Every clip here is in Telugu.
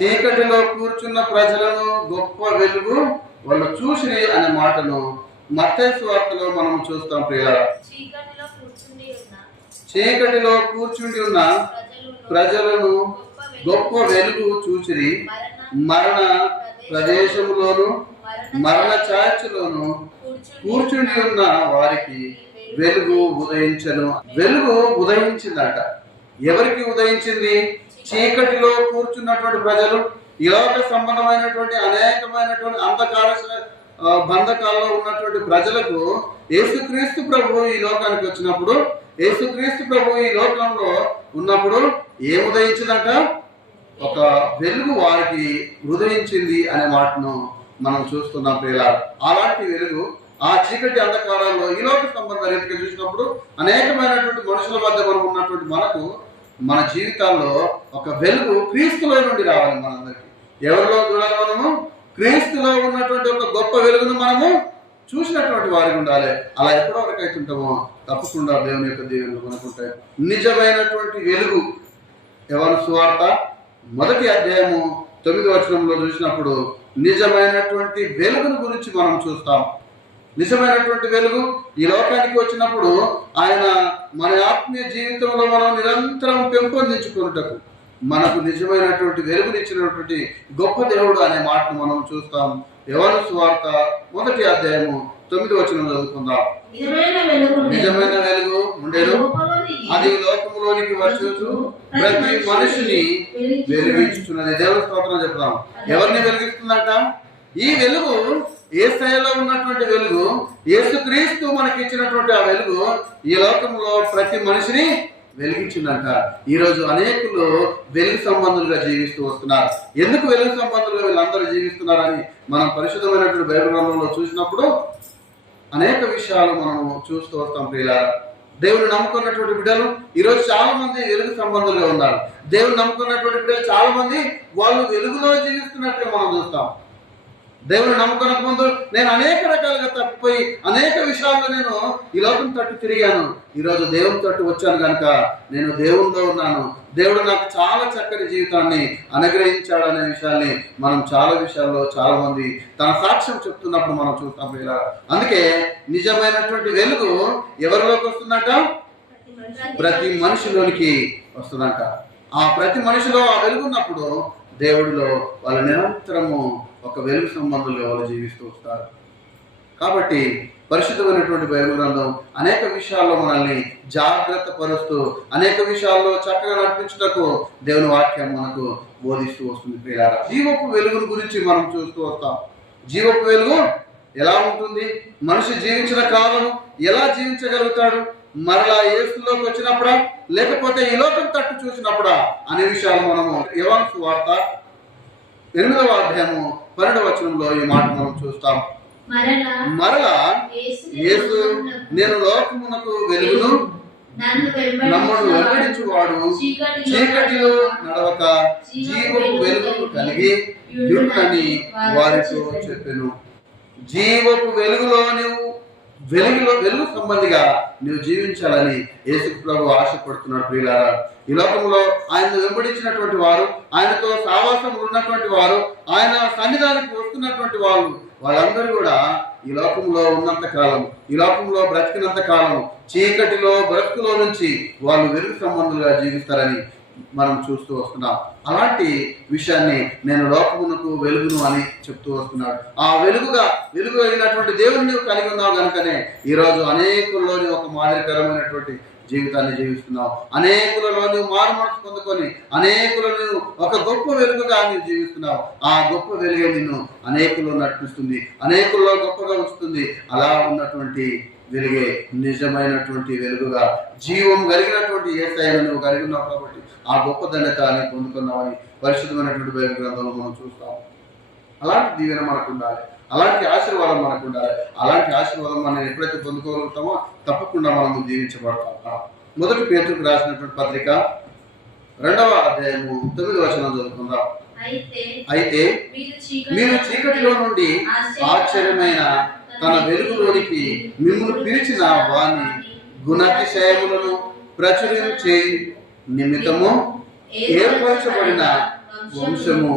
చీకటిలో కూర్చున్న ప్రజలను గొప్ప వెలుగు వాళ్ళు చూసిరి అనే మాటను మత్తయి వార్తలో మనం చూస్తాం ప్రియ చీకటిలో కూర్చుండి ఉన్న చీకటిలో కూర్చుండి ఉన్న ప్రజలను గొప్ప వెలుగు చూసిరి మరణ ప్రదేశంలోను మరణ ఛాయలోను కూర్చుండి ఉన్న వారికి వెలుగు ఉదయించను. వెలుగు ఉదయించిందట. ఎవరికి ఉదయించింది? చీకటిలో కూర్చున్నటువంటి ప్రజలు ఈ సంబంధమైనటువంటి అనేకమైనటువంటి అంధకార బంధకాల్లో ఉన్నటువంటి ప్రజలకు యేసుక్రీస్తు ప్రభు ఈ లోకానికి వచ్చినప్పుడు యేసుక్రీస్తు ప్రభు ఈ లోకంలో ఉన్నప్పుడు ఏం ఒక వెలుగు వారికి ఉదయించింది అనే మాటను మనం చూస్తున్నాం ప్రియుల అలాంటి వెలుగు ఆ చీకటి అంధకారాల్లో ఈ లోక సంబంధ రీతిగా చూసినప్పుడు అనేకమైనటువంటి మనుషుల మధ్య మనం ఉన్నటువంటి మనకు మన జీవితాల్లో ఒక వెలుగు క్రీస్తులో నుండి రావాలి మనందరికి. ఎవరిలో చూడాలి మనము క్రీస్తులో ఉన్నటువంటి ఒక గొప్ప వెలుగును మనము చూసినటువంటి వారికి ఉండాలి. అలా ఎప్పటి వరకు అవుతుంటామో తప్పకుండా దేవుని యొక్క దేవుళ్ళు మనకుంటాయి నిజమైనటువంటి వెలుగు ఎవరి సువార్త? మొదటి అధ్యాయము తొమ్మిది వచనంలో చూసినప్పుడు నిజమైనటువంటి వెలుగును గురించి మనం చూస్తాం. నిజమైనటువంటి వెలుగు ఈ లోకానికి వచ్చినప్పుడు ఆయన మన ఆత్మీయ జీవితంలో మనం నిరంతరం పెంపొందించుకున్నటకు మనకు నిజమైనటువంటి వెలుగునిచ్చినటువంటి గొప్ప దేవుడు అనే మాటను మనం చూస్తాం. ఎవరు సువార్త మొదటి అధ్యాయము తొమ్మిది వచనం చదువుకుందాం. నిజమైన వెలుగు ఉండేది అది లోకములోనికి వచ్చుచు ప్రతి మనిషిని వెలిగించుచున్నది. దేవుని స్తోత్రం చెప్తాం ఎవరిని వెలిగిస్తుందంట? ఈ వెలుగు ఏ స్థాయిలో ఉన్నటువంటి వెలుగు యేసుక్రీస్తు మనకి ఇచ్చినటువంటి ఆ వెలుగు ఈ లోకంలో ప్రతి మనిషిని వెలిగించిందంట. ఈ రోజు అనేకులు వెలుగు సంబంధులుగా జీవిస్తూ వస్తున్నారు. ఎందుకు వెలుగు సంబంధులుగా వీళ్ళందరూ జీవిస్తున్నారని మనం పరిశుద్ధమైనటువంటి బైబిల్ గ్రంథంలో చూసినప్పుడు అనేక విషయాలు మనం చూస్తూ వస్తాం ప్రియులారా. దేవుని నమ్ముకున్నటువంటి బిడ్డలు ఈరోజు చాలా మంది వెలుగు సంబంధులుగా ఉన్నారు. దేవుని నమ్ముకున్నటువంటి బిడ్డలు చాలా మంది వాళ్ళు వెలుగులో జీవిస్తున్నట్లు మనం చూస్తాం. దేవుని నమ్ముకునక ముందు నేను అనేక రకాలుగా తప్పిపోయి అనేక విషయాల్లో నేను ఈ లోకం తట్టు తిరిగాను. ఈరోజు దేవుని తట్టు వచ్చాను కనుక నేను దేవునితో ఉన్నాను. దేవుడు నాకు చాలా చక్కని జీవితాన్ని అనుగ్రహించాడు అనే విషయాన్ని మనం చాలా విషయాల్లో చాలా మంది తన సాక్ష్యం చెప్తున్నప్పుడు మనం చూస్తాం ఇలా. అందుకే నిజమైనటువంటి వెలుగు ఎవరిలోకి వస్తుందంట? ప్రతి మనిషిలోనికి వస్తుందంట. ఆ ప్రతి మనిషిలో ఆ వెలుగు ఉన్నప్పుడు దేవుడిలో వాళ్ళు నిరంతరము ఒక వెలుగు సంబంధంలో ఎవరు జీవిస్తూ వస్తారు? కాబట్టి పరిశుద్ధమైనటువంటి బైబిల్ గ్రంథం అనేక విషయాల్లో మనల్ని జాగ్రత్త పరుస్తూ అనేక విషయాల్లో చక్కగా నడిపించుటకు దేవుని వాక్యం మనకు బోధిస్తూ వస్తుంది ప్రియారా జీవపు వెలుగును గురించి మనం చూస్తూ వస్తాం. జీవపు వెలుగు ఎలా ఉంటుంది? మనిషి జీవించిన కాలం ఎలా జీవించగలుగుతాడు? మరలా ఏసులోకి వచ్చినప్పుడా? లేకపోతే ఈ లోకం తట్టు చూసినప్పుడా? అనే విషయాలు మనము యవాన్స్ వార్త ఎనిమిదవ అధ్యాయము పన్నెండవ వచనంలో ఈ మాట మనం చూస్తాం. మరలా యేసు నేను లోకమునకు వెలుగును నమ్మడు వెంబడించువాడు. చీకటిలో నడవక జీవపు వెలుగు కలిగి యుండని వారితో చెప్పెను. జీవపు వెలుగులో నువ్వు వెలుగులో వెలుగు సంబంధిగా నువ్వు జీవించాలని యేసు ప్రభు ఆశపడుతున్నాడు ప్రియులారా. ఈ లోకంలో ఆయన వెంబడించినటువంటి వారు ఆయనతో సావాసం ఉన్నటువంటి వారు ఆయన సన్నిధానికి వస్తున్నటువంటి వాళ్ళు వాళ్ళందరూ కూడా ఈ లోకంలో ఉన్నంత కాలం ఈ లోకంలో బ్రతికినంత కాలం చీకటిలో బ్రతుకులో నుంచి వాళ్ళు వెలుగు సంబంధులుగా జీవిస్తారని మనం చూస్తూ వస్తున్నాం. అలాంటి విషయాన్ని నేను లోకమునకు వెలుగును అని చెప్తూ వస్తున్నాడు. ఆ వెలుగుగా వెలుగు అయినటువంటి దేవుని నీవు కలిగి ఉన్నావు కనుకనే ఈరోజు అనేకుల్లోని ఒక మాదిరికరమైనటువంటి జీవితాన్ని జీవిస్తున్నావు. అనేకులలో నువ్వు మారుమనసు పొందుకొని అనేకులను ఒక గొప్ప వెలుగుగా నువ్వు జీవిస్తున్నావు. ఆ గొప్ప వెలుగే నిన్ను అనేకుల్లో నడిపిస్తుంది. అనేకుల్లో గొప్పగా ఉంచుతుంది. అలా ఉన్నటువంటి వెలుగే నిజమైనటువంటి వెలుగుగా జీవం కలిగినటువంటి ఏ స్థాయిలో నువ్వు కలిగి ఉన్నావు కాబట్టి ఆ గొప్ప ధన్యత అని పొందుకున్నావని పరిశుద్ధమైనటువంటి బైబిల్ గ్రంథంలో మనం చూస్తాం. అలాంటి దీవెన మనకు ఉండాలి. అలాంటి ఆశీర్వాదం మనకు ఉండాలి. అలాంటి ఆశీర్వాదం మనం ఎప్పుడైతే పొందుకోగలుగుతామో తప్పకుండా మనం దీవించబడతాం. మొదటి పేతుకు రాసినటువంటి పత్రిక రెండవ అధ్యాయము తొమ్మిది వచనం చదువుకుందాం. అయితే మీరు చీకటిలో నుండి ఆశ్చర్యమైన తన వెలుగులోనికి మిమ్మల్ని పిలిచిన వాని గుణాతిశయములను ప్రచురించే నిమిత్తము ఏర్పరచబడిన వంశము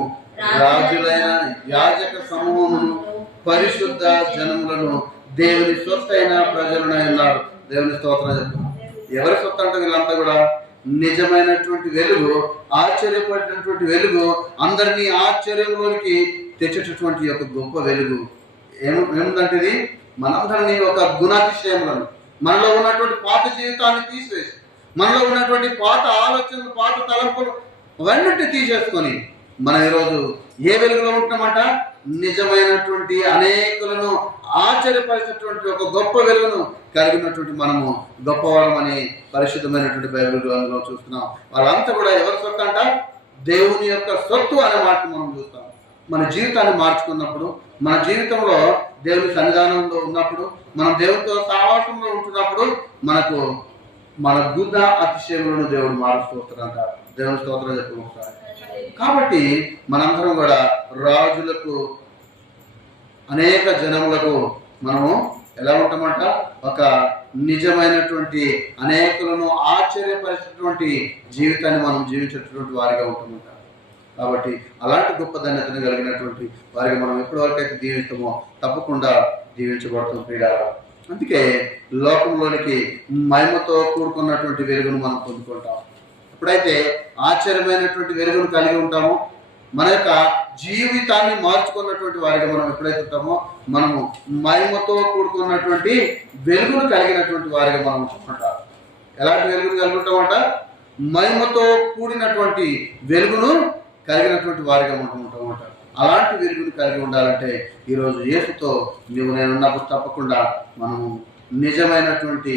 రాజులైన యాజక సమూహమును పరిశుద్ధ జనములను దేవుని స్వస్థైన ప్రజలను ఉన్నారు దేవుని స్తోత్రం చెప్తాం ఎవరి సొత్తు అంటే వీళ్ళంతా కూడా? నిజమైనటువంటి వెలుగు ఆశ్చర్యపడినటువంటి వెలుగు అందరినీ ఆశ్చర్యంలోనికి తెచ్చేటటువంటి యొక్క గొప్ప వెలుగు. ఏము ఏముందంటే మనందరినీ ఒక గుణాతిశయములను మనలో ఉన్నటువంటి పాత జీవితాన్ని తీసివేసి మనలో ఉన్నటువంటి పాత ఆలోచనలు పాత తలంపులు అవన్నిటి తీసేసుకొని మనం ఈరోజు ఏ వెలుగులో ఉంటున్నామంట? నిజమైనటువంటి అనేకులను ఆశ్చర్యపరిచినటువంటి ఒక గొప్ప వెలుగును కలిగినటువంటి మనము గొప్పవాళ్ళమని పరిశుద్ధమైనటువంటి బైబిల్ గ్రంథంలో చూస్తున్నాం. వాళ్ళంతా కూడా ఎవరి సొత్తు అంట? దేవుని యొక్క సొత్తు అనే మాట మనం చూస్తాం. మన జీవితాన్ని మార్చుకున్నప్పుడు మన జీవితంలో దేవుని సన్నిధానంలో ఉన్నప్పుడు మనం దేవునితో సావాసంలో ఉంటున్నప్పుడు మనకు మన గుద్ద అతిశయములను దేవుడు మారుస్తూస్తాడంట దేవుని స్తోత్రం చెప్పు ఒకసారి. కాబట్టి మనందరం కూడా రాజులకు అనేక జనములకు మనము ఎలా ఉంటామంట? ఒక నిజమైనటువంటి అనేకులను ఆశ్చర్యపరిచేటువంటి జీవితాన్ని మనం జీవించేటటువంటి వారిగా ఉంటామంట కాబట్టి అలాంటి గొప్ప ధన్యతను కలిగినటువంటి వారికి మనం ఎప్పటివరకు అయితే దీవిస్తామో తప్పకుండా దీవించబడతాం క్రీడారా అందుకే లోకంలోనికి మహిమతో కూడుకున్నటువంటి వెలుగును మనం పొందుకుంటాం. ఎప్పుడైతే ఆశ్చర్యమైనటువంటి వెలుగును కలిగి ఉంటామో మన యొక్క జీవితాన్ని మార్చుకున్నటువంటి వారిగా మనం ఎప్పుడైతే ఉంటామో మనము మహిమతో కూడుకున్నటువంటి వెలుగును కలిగినటువంటి వారిగా మనం ఉంటాం. ఎలాంటి వెలుగును కలిగి ఉంటామంట? మహిమతో కూడినటువంటి వెలుగును కలిగినటువంటి వారిగా మనం ఉంటామంట. అలాంటి వెలుగును కలిగి ఉండాలంటే ఈరోజు యేసుతో నీవు నేను ఉన్నప్పుడు తప్పకుండా మనము నిజమైనటువంటి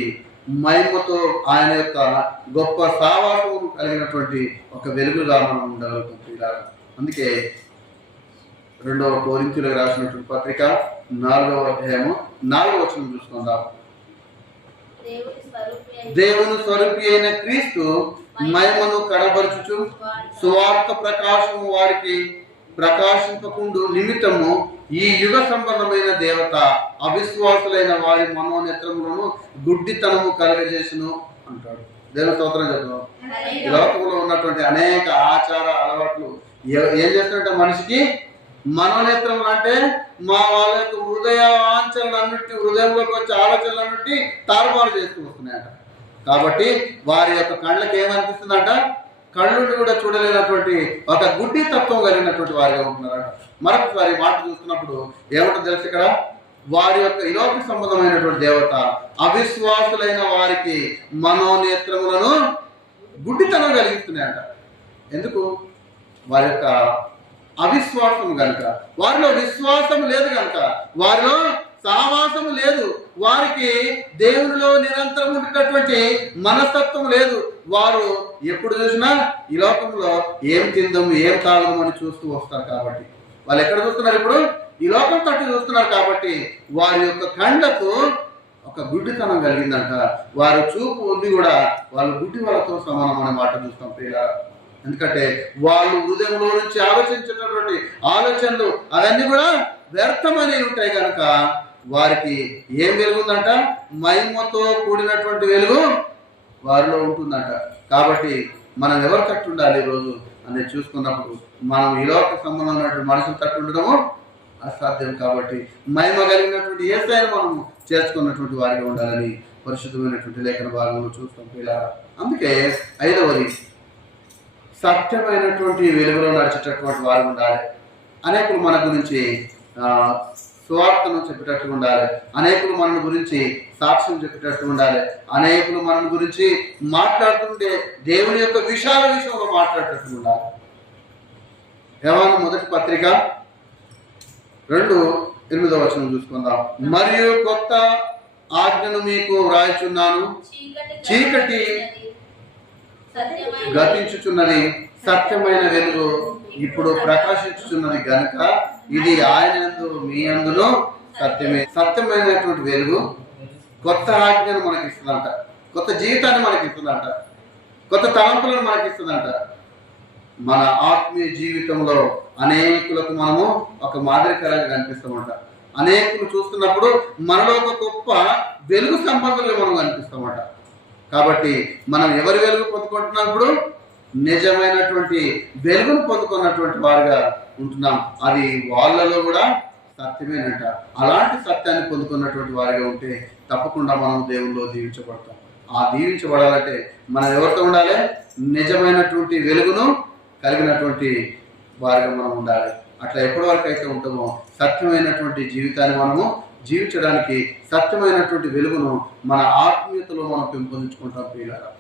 మహిమతో ఆయన యొక్క గొప్ప సావాసం కలిగినటువంటి ఒక వెలుగుగా మనం ఉండగలుగుతాం ప్రియులారా. అందుకే రెండవ కోరించులకు రాసినటువంటి పత్రిక నాలుగవ అధ్యాయము నాలుగవ వచనం చూసుకుందాం దేవుని స్వరూపి అయిన దేవుని స్వరూపి అయిన క్రీస్తు మహిమను కనబరుచుచు సువార్త ప్రకాశము వారికి ప్రకాశింపకుండు నిమిత్తము ఈ యుగ సంబంధమైన దేవత అవిశ్వాసులైన వారి మనోనేత్రములను గుడ్డితనము కలగజేసును అంటాడు. దేవుని స్తోత్రం చెప్తాం ఈ లోకంలో ఉన్నటువంటి అనేక ఆచార అలవాట్లు ఏ- ఏం చేస్తుంటే మనిషికి మనోనేత్రములు అంటే మా వాళ్ళ యొక్క హృదయ వాంఛలన్నిటి హృదయంలోకి వచ్చే ఆలోచనలన్నిటి తారుమారు చేస్తూ వస్తున్నాయట. కాబట్టి వారి యొక్క కళ్ళకి ఏమనిపిస్తుందంట? కళ్ళుని కూడా చూడలేనటువంటి ఒక గుడ్డి తత్వం కలిగినటువంటి వారిగా ఉంటున్నారట. మరొకసారి మాట చూస్తున్నప్పుడు ఏమంటుంది తెలుసు ఇక్కడ? వారి యొక్క ఇలోక సంబంధమైనటువంటి దేవత అవిశ్వాసులైన వారికి మనోనేత్రములను గుడ్డితనం కలిగిస్తున్నాయంట. ఎందుకు? వారి యొక్క అవిశ్వాసం కనుక వారిలో విశ్వాసం లేదు కనుక వారిలో సావాసం లేదు. వారికి దేవునిలో నిరంతరం ఉండేటటువంటి మనస్తత్వం లేదు. వారు ఎప్పుడు చూసినా ఈ లోకంలో ఏం తిందాం ఏం తాగదాం అని చూస్తూ వస్తారు కాబట్టి. వాళ్ళు ఎక్కడ చూస్తున్నారు ఇప్పుడు? ఈ లోకం తట్టు చూస్తున్నారు కాబట్టి వారి యొక్క కండకు ఒక గుడ్డితనం కలిగిందంట. వారి చూపు ఉంది కూడా. వాళ్ళు గుడ్డి వాళ్ళతో సమానం అనే మాట చూస్తాం ప్రియుల ఎందుకంటే వాళ్ళు హృదయంలో నుంచి ఆలోచించినటువంటి ఆలోచనలు అవన్నీ కూడా వ్యర్థమని ఉంటాయి కనుక వారికి ఏం వెలుగుందంట? మహిమతో కూడినటువంటి వెలుగు వారిలో ఉంటుందంట. కాబట్టి మనం ఎవరు తట్టు ఉండాలి ఈరోజు అనేది చూసుకున్నప్పుడు మనం ఈ లోక సంబంధం ఉన్నటువంటి మనుషులు తట్టు ఉండడము అసాధ్యం. కాబట్టి మహిమ కలిగినటువంటి ఏసైనా మనం చేర్చుకున్నటువంటి వారిగా ఉండాలని పరిశుద్ధమైనటువంటి లేఖన భాగంలో చూస్తాం పిల్లల అందుకే ఐదవది సత్యమైనటువంటి వెలుగులో నడిచేటటువంటి వారు ఉండాలి. అనేకులు మన గురించి సువార్తను చెప్పేటట్టు ఉండాలి. అనేకులు మన గురించి సాక్ష్యం చెప్పేటట్టు ఉండాలి. అనేకులు మన గురించి మాట్లాడుతుంటే దేవుని యొక్క విశాల విషయంలో మాట్లాడేటట్టు ఉండాలి. యవాను మొదటి పత్రిక రెండు ఎనిమిదవ వచనం చూసుకుందాం. మరియు కొత్త ఆజ్ఞను మీకు వ్రాయిచున్నాను. చీకటి గతించుచున్నది సత్యమైన వెలుగు ఇప్పుడు ప్రకాశించుచున్నది గనుక ఇది ఆయన మీ అందులో సత్యమే. సత్యమైనటువంటి వెలుగు కొత్త ఆజ్ఞను మనకి ఇస్తుందంట కొత్త జీవితాన్ని మనకి ఇస్తుందంట కొత్త తలంపులను మనకి ఇస్తుందంట మన ఆత్మీయ జీవితంలో అనేకులకు మనము ఒక మాదిరికరంగా కనిపిస్తామంట. అనేకులు చూస్తున్నప్పుడు మనలో ఒక గొప్ప వెలుగు సంబంధంలో మనం కనిపిస్తామంట. కాబట్టి మనం ఎవరి వెలుగు పొందుకుంటున్నప్పుడు? నిజమైనటువంటి వెలుగును పొందుకున్నటువంటి వారుగా ఉంటున్నాం. అది వాళ్ళలో కూడా సత్యమేనంట. అలాంటి సత్యాన్ని పొందుకున్నటువంటి వారిగా ఉంటే తప్పకుండా మనం దేవుల్లో దీవించబడతాం. ఆ దీవించబడాలంటే మనం ఎవరితో ఉండాలి? నిజమైనటువంటి వెలుగును కలిగినటువంటి వారిగా మనం ఉండాలి. అట్లా ఎప్పటి వరకు అయితే ఉంటామో సత్యమైనటువంటి జీవితాన్ని మనము జీవించడానికి సత్యమైనటువంటి వెలుగును మన ఆత్మీయతలో మనం పెంపొందించుకుంటాం ప్రియులారా.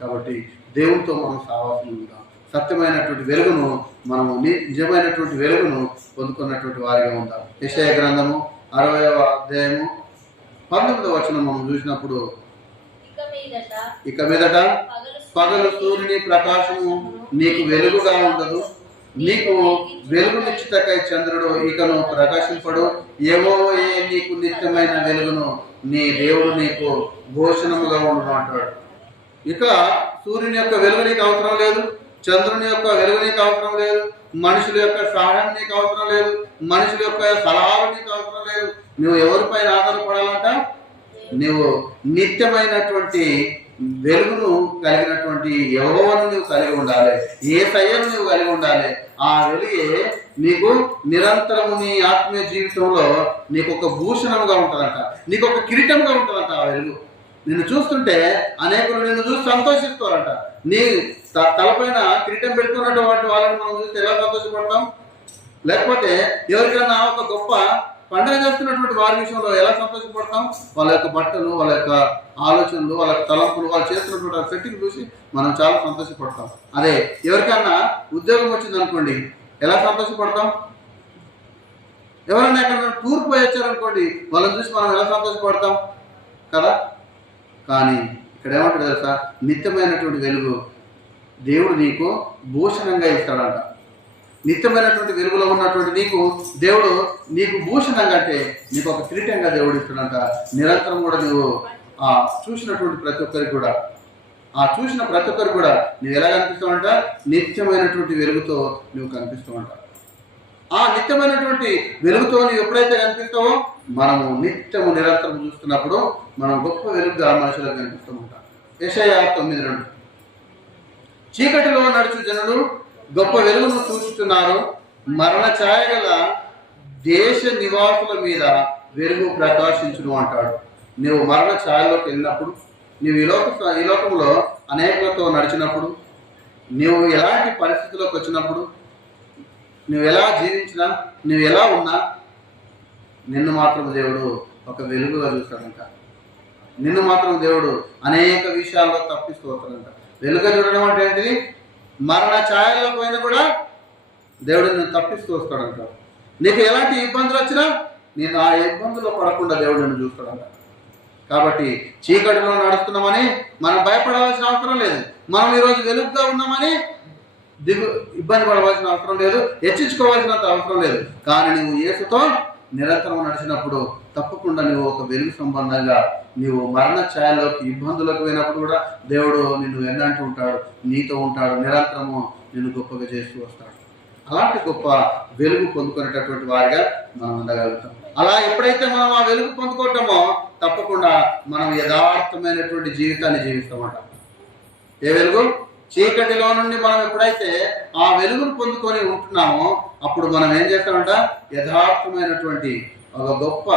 కాబట్టి దేవునితో మనం సావాసం ఉంటాం సత్యమైనటువంటి వెలుగును మనము నిజమైనటువంటి వెలుగును పొందుకున్నటువంటి వారిగా ఉంటాం. యెషయా గ్రంథము అరవైవ అధ్యాయము పంతొమ్మిదవ వచనం మనం చూసినప్పుడు ఇక మీదట పగలు పగలు సూర్యుని ప్రకాశము నీకు వెలుగుగా ఉండదు. నీకు వెలుగునిచ్చుటకై చంద్రుడు ఇకను ప్రకాశింపడు. ఏమో ఏ నీకు నిత్యమైన వెలుగును నీ దేవుడు నీకు భోషణముగా ఉండను అంటాడు. ఇక సూర్యుని యొక్క వెలుగు నీకు అవసరం లేదు. చంద్రుని యొక్క వెలుగు నీకు అవసరం లేదు మనుషుల యొక్క సహాయం నీకు అవసరం లేదు మనుషుల యొక్క సలహాలు నీకు అవసరం లేదు. నువ్వు ఎవరిపైన ఆధారపడాలంట? నువ్వు నిత్యమైనటువంటి వెలుగును కలిగినటువంటి యహోవను నువ్వు కలిగి ఉండాలి. ఏ సయ్యను నువ్వు కలిగి ఉండాలి. ఆ వెలుగే నీకు నిరంతరము నీ ఆత్మీయ జీవితంలో నీకు ఒక భూషణముగా ఉంటుందంట. నీకు ఒక కిరీటంగా ఉంటుందంట ఆ వెలుగు. నిన్ను చూస్తుంటే అనేకులు నిన్ను చూసి సంతోషిస్తారంట. నీ తలపైన కిరీటం పెట్టుకున్నటువంటి వాళ్ళని మనం చూస్తే ఎలా సంతోషపడతాం? లేకపోతే ఎవరికైనా ఒక గొప్ప పండుగ చేస్తున్నటువంటి వారి విషయంలో ఎలా సంతోషపడతాం? వాళ్ళ యొక్క బట్టలు వాళ్ళ యొక్క ఆలోచనలు వాళ్ళ యొక్క తలంపులు వాళ్ళు చేస్తున్నటువంటి సెట్టింగ్ చూసి మనం చాలా సంతోషపడతాం. అదే ఎవరికైనా ఉద్యోగం వచ్చింది అనుకోండి ఎలా సంతోషపడతాం? ఎవరైనా ఎక్కడ టూర్ పోయి వచ్చారనుకోండి వాళ్ళని చూసి మనం ఎలా సంతోషపడతాం? కదా? కానీ ఇక్కడ ఏమంటారు తెలుసా? నిత్యమైనటువంటి వెలుగు దేవుడు నీకు భూషణంగా ఇస్తాడంట. నిత్యమైనటువంటి వెలుగులో ఉన్నటువంటి నీకు దేవుడు నీకు భూషణంగా అంటే నీకు ఒక కిరీటంగా దేవుడు ఇస్తాడంట. నిరంతరం కూడా నువ్వు ఆ చూసినటువంటి ప్రతి ఒక్కరికి కూడా. ఆ చూసిన ప్రతి ఒక్కరికి కూడా నువ్వు ఎలా కనిపిస్తావంట? నిత్యమైనటువంటి వెలుగుతో నువ్వు కనిపిస్తావంట. ఆ నిత్యమైనటువంటి వెలుగుతో నువ్వు ఎప్పుడైతే కనిపిస్తావో మనము నిత్యము నిరంతరం చూస్తున్నప్పుడు మనం గొప్ప వెలుగుగా మనుషులకు కనిపిస్తూ ఉంటాం యెషయా తొమ్మిది రెండు. చీకటిలో నడుచు జనులు గొప్ప వెలుగును చూస్తున్నారు మరణ ఛాయ గల దేశ నివాసుల మీద వెలుగు ప్రకాశించును అంటాడు. నువ్వు మరణ ఛాయలోకి వెళ్ళినప్పుడు నువ్వు ఈ లోక ఈ లోకంలో అనేకులతో నడిచినప్పుడు నువ్వు ఎలాంటి పరిస్థితుల్లోకి వచ్చినప్పుడు నువ్వు ఎలా జీవించినా నువ్వు ఎలా ఉన్నా నిన్ను మాత్రం దేవుడు ఒక వెలుగుగా చూస్తాడంట. నిన్ను మాత్రం దేవుడు అనేక విషయాల్లో తప్పిస్తూ వస్తాడంట వెనుక చూడడం అంటే ఏంటిది? మరణ ఛాయలో పోయినా కూడా దేవుడు నిన్ను తప్పిస్తూ వస్తాడంట. నీకు ఎలాంటి ఇబ్బందులు వచ్చినా నేను ఆ ఇబ్బందుల్లో పడకుండా దేవుడు నిన్ను చూస్తాడంట. కాబట్టి చీకటిలో నడుస్తున్నామని మనం భయపడవలసిన అవసరం లేదు. మనం ఈరోజు వెలుగుగా ఉన్నామని దిగు ఇబ్బంది పడవలసిన అవసరం లేదు. హెచ్చించుకోవాల్సినంత అవసరం లేదు. కానీ నువ్వు ఏసుతో నిరంతరం నడిచినప్పుడు తప్పకుండా నువ్వు ఒక వెలుగు సంబంధంగా నీవు మరణ ఛాయలోకి ఇబ్బందులకు పోయినప్పుడు కూడా దేవుడు నిన్ను ఎన్నంటూ ఉంటాడు నీతో ఉంటాడు నిరంతరము నిన్ను గొప్పగా చేస్తూ వస్తాడు. అలాంటి గొప్ప వెలుగు పొందుకునేటటువంటి వారిగా మనం ఉండగలుగుతాం. అలా ఎప్పుడైతే మనం ఆ వెలుగు పొందుకోవటమో తప్పకుండా మనం యథార్థమైనటువంటి జీవితాన్ని జీవిస్తామంట. ఏ వెలుగు? చీకటిలో నుండి మనం ఎప్పుడైతే ఆ వెలుగును పొందుకొని ఉంటున్నామో అప్పుడు మనం ఏం చేస్తామంట? యథార్థమైనటువంటి ఒక గొప్ప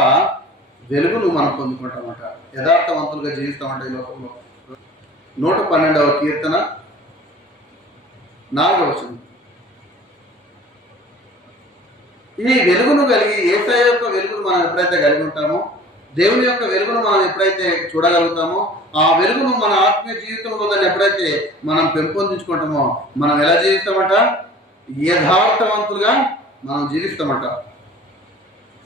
వెలుగును మనం పొందుకుంటామంట. యథార్థవంతులుగా జీవిస్తామంట ఈ లోకంలో. నూట పన్నెండవ కీర్తన నాలుగవ వచనం. ఈ వెలుగును కలిగి ఏసఐ యొక్క వెలుగును మనం ఎప్పుడైతే కలిగి ఉంటామో దేవుని యొక్క వెలుగును మనం ఎప్పుడైతే చూడగలుగుతామో ఆ వెలుగును మన ఆత్మీయ జీవితంలో దాన్ని ఎప్పుడైతే మనం పెంపొందించుకుంటామో మనం ఎలా జీవిస్తామట? యథార్థవంతులుగా మనం జీవిస్తామట.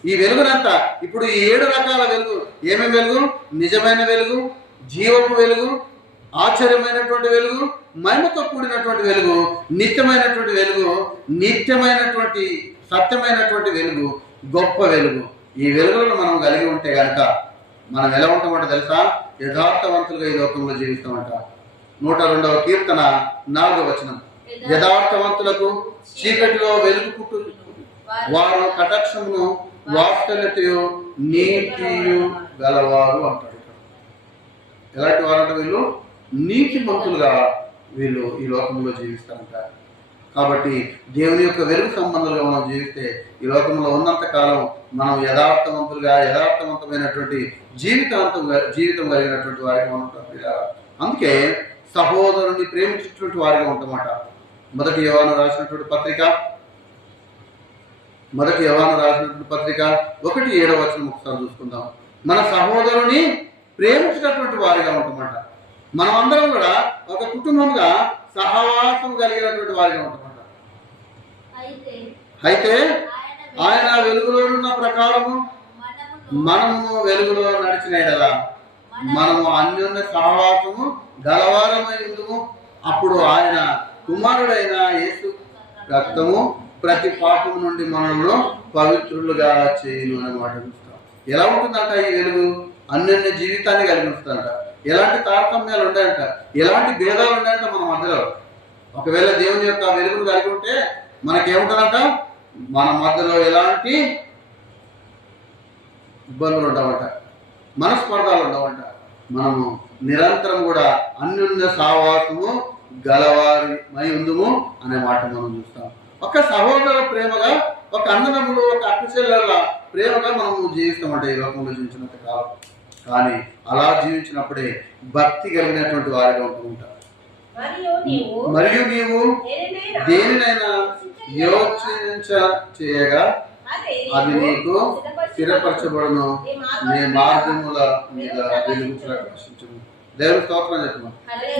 ఈ వెలుగునంత ఇప్పుడు ఈ ఏడు రకాల వెలుగు ఏమేమి వెలుగు? నిజమైన వెలుగు జీవపు వెలుగు ఆశ్చర్యమైనటువంటి వెలుగు మహిమతో కూడినటువంటి వెలుగు నిత్యమైనటువంటి వెలుగు నిత్యమైనటువంటి సత్యమైనటువంటి వెలుగు గొప్ప వెలుగు. ఈ వెలుగులను మనం కలిగి ఉంటే గనక మనం ఎలా ఉంటామంట తెలుసా? యథార్థవంతులుగా ఈ లోకంలో జీవిస్తామంట. నూట రెండవ కీర్తన నాలుగవ వచనం. యథార్థవంతులకు చీకటిలో వెలుగు పుట్టు వారు కటాక్షమును వాస్తవ్యతయు నీతియు గలవారు అంటారు ఎలాంటి వారంట వీళ్ళు? నీతిమంతులుగా వీళ్ళు ఈ లోకంలో జీవిస్తారంట. కాబట్టి దేవుని యొక్క వెలుగు సంబంధంగా మనం జీవిస్తే ఈ లోకంలో ఉన్నంత కాలం మనం యథార్థవంతులుగా యథార్థవంతమైనటువంటి జీవితాంతం జీవితం కలిగినటువంటి వారిగా మనం ఉంటాం అందుకే సహోదరుని ప్రేమించినటువంటి వారిగా ఉంటామట. మొదటి యవాను రాసినటువంటి పత్రిక మొదటి యవాను రాసినటువంటి పత్రిక ఒకటి ఏడవ వచనం ఒకసారి చూసుకుందాం. మన సహోదరుని ప్రేమించినటువంటి వారిగా ఉంటామట. మనం అందరం కూడా ఒక కుటుంబంగా సహవాసం కలిగినటువంటి వారిగా ఉంటాం. అయితే ఆయన వెలుగులో ఉన్న ప్రకారము మనము వెలుగులో నడిచిన ఎడల మనము అన్యోన్య సహవాసము గలవారమై ఉందుము అప్పుడు ఆయన కుమారుడైన యేసు రక్తము ప్రతి పాపం నుండి మనల్ని పవిత్రులుగా చేయను అనే మాట చూస్తాం ఎలా ఉంటుందంట ఈ వెలుగు? అన్యోన్య జీవితాన్ని కలిగి ఉంటుందంట. ఎలాంటి తారతమ్యాలు ఉన్నాయంట ఎలాంటి భేదాలు ఉన్నాయంట మన మధ్యలో? ఒకవేళ దేవుని యొక్క వెలుగును కలిగి ఉంటే మనకేముంటుందంట? మన మధ్యలో ఎలాంటి ఇబ్బందులు ఉండవంట. మనస్పర్ధాలు ఉండవంట. మనము నిరంతరం కూడా అన్యున్న సావాసము గలవారి మై ఉందుము అనే మాట మనం చూస్తాం. ఒక సహోదర ప్రేమగా ఒక అన్నదమ్ములు ఒక అక్కచెల్లెల ప్రేమగా మనము జీవిస్తామంట ఈ లోకంలో జీవించినంత కాలం. కానీ అలా జీవించినప్పుడే భక్తి కలిగినటువంటి వారిగా ఉంటూ ఉంటాం. మరియు నీవు దేనినైనా యోచించ చేయగా అదే నీకు స్థిరపరచబడును. నీ మార్గముల మీద వెలుగు ప్రకాశించును దేవుని స్తోత్రం చెప్పను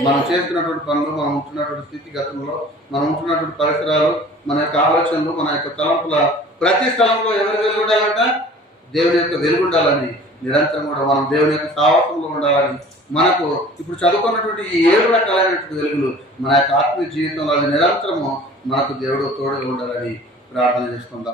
మనం చేస్తున్నటువంటి పనులు మనం ఉంటున్నటువంటి స్థితిగతంలో మనం ఉంటున్నటువంటి పరిసరాలు మన యొక్క ఆలోచనలు మన యొక్క తలంపుల ప్రతి స్థలంలో ఎవరు వెలుగు ఉండాలంట? దేవుని యొక్క వెలుగు ఉండాలని నిరంతరం కూడా మనం దేవుని యొక్క సాహసంలో ఉండాలని మనకు ఇప్పుడు చదువుకున్నటువంటి ఈ ఏడు రకాలైనటువంటి వెలుగులు మన యొక్క ఆత్మీయ జీవితంలో అది నిరంతరము మనకు దేవుడు తోడుగా ఉండాలని ప్రార్థన చేసుకుందాం.